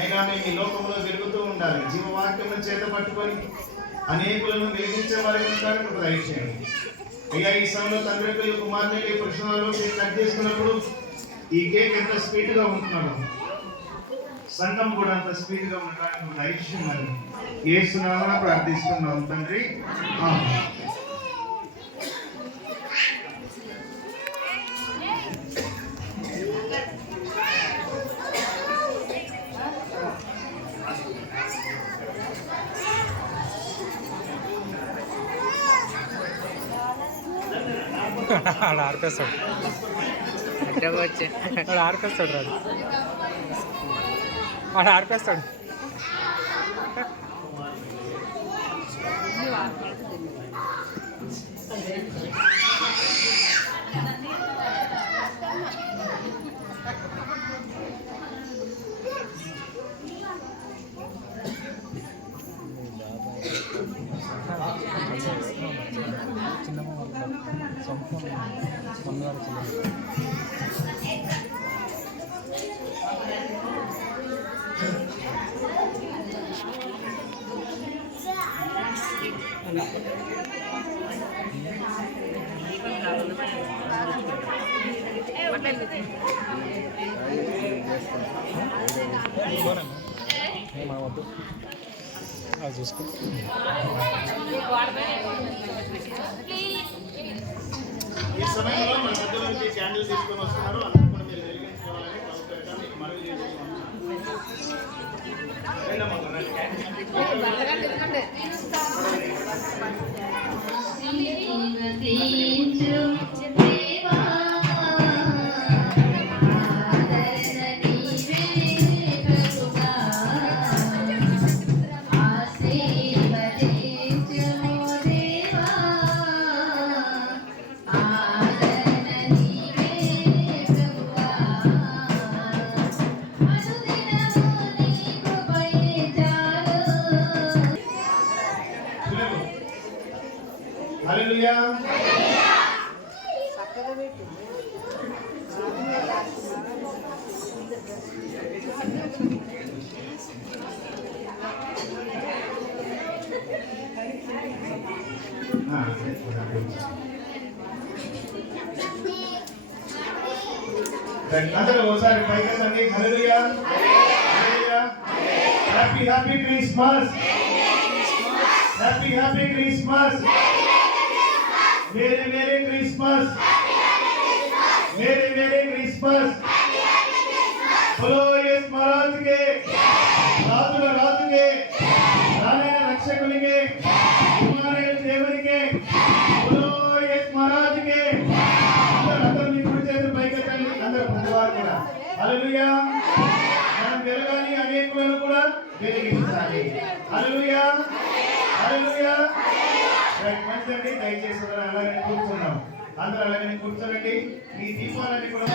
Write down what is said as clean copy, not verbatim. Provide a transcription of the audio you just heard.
అయినా మేము ఈ లోకంలో తిరుగుతూ ఉండాలి. జీవవాక్యమును చేత పట్టుకొని అనేకులను వెలిగించే వారికి ఉంటారని ఒక దయచేయండి అయ్యా. ఈ సమయంలో తండ్రి కుమార్ని పురుషులలో కట్ చేసుకున్నప్పుడు ఈ కేక్ ఎంత స్పీడ్గా ఉంటున్నాడు, సంఘం కూడా అంత స్పీడ్గా ఉండడానికి ఒక దయచేయం అని యేసునామమున ప్రార్థిస్తున్నాం తండ్రి. ఆడ ఆర్పేస్తాడు, ఆడ ఆర్పేస్తాడు, రాదు ఆడ ఆర్పేస్తాడు. వద్దు అది చూసుకో. ఈ సమయంలో మన మధ్యలోకి క్యాండిల్ తీసుకొని వస్తున్నారు. అందరూ కూడా మీరు వెలిగించుకోవాలని ప్రభుత్వం మనవి చేస్తున్నాం. హల్లెలూయా. అందరూ ఒకసారి పైకెత్తండి. Hallelujah, hallelujah. Happy happy Christmas, happy happy Christmas, merry merry Christmas, मेरे मेरे क्रिसमस. बोलो यीशु महाराज के, राजुల రాజుకే, రానైన రక్షకునికే, కుమారుడైన దేవునికే, बोलो यीशु महाराज के. అందరూ మీ కుడి చేతులు పైకెత్తండి. అందరూ పొందువారు కూడా హల్లెలూయా. మనం వెలగాలి, అనేకులను కూడా వెలిగించాలి. హల్లెలూయా, హల్లెలూయా. మంచిదండి, దయచేసి అలాగనే కూర్చున్నాం. అందరూ అలాగనే కూర్చోండి. ఈ దీపాలన్నీ కూడా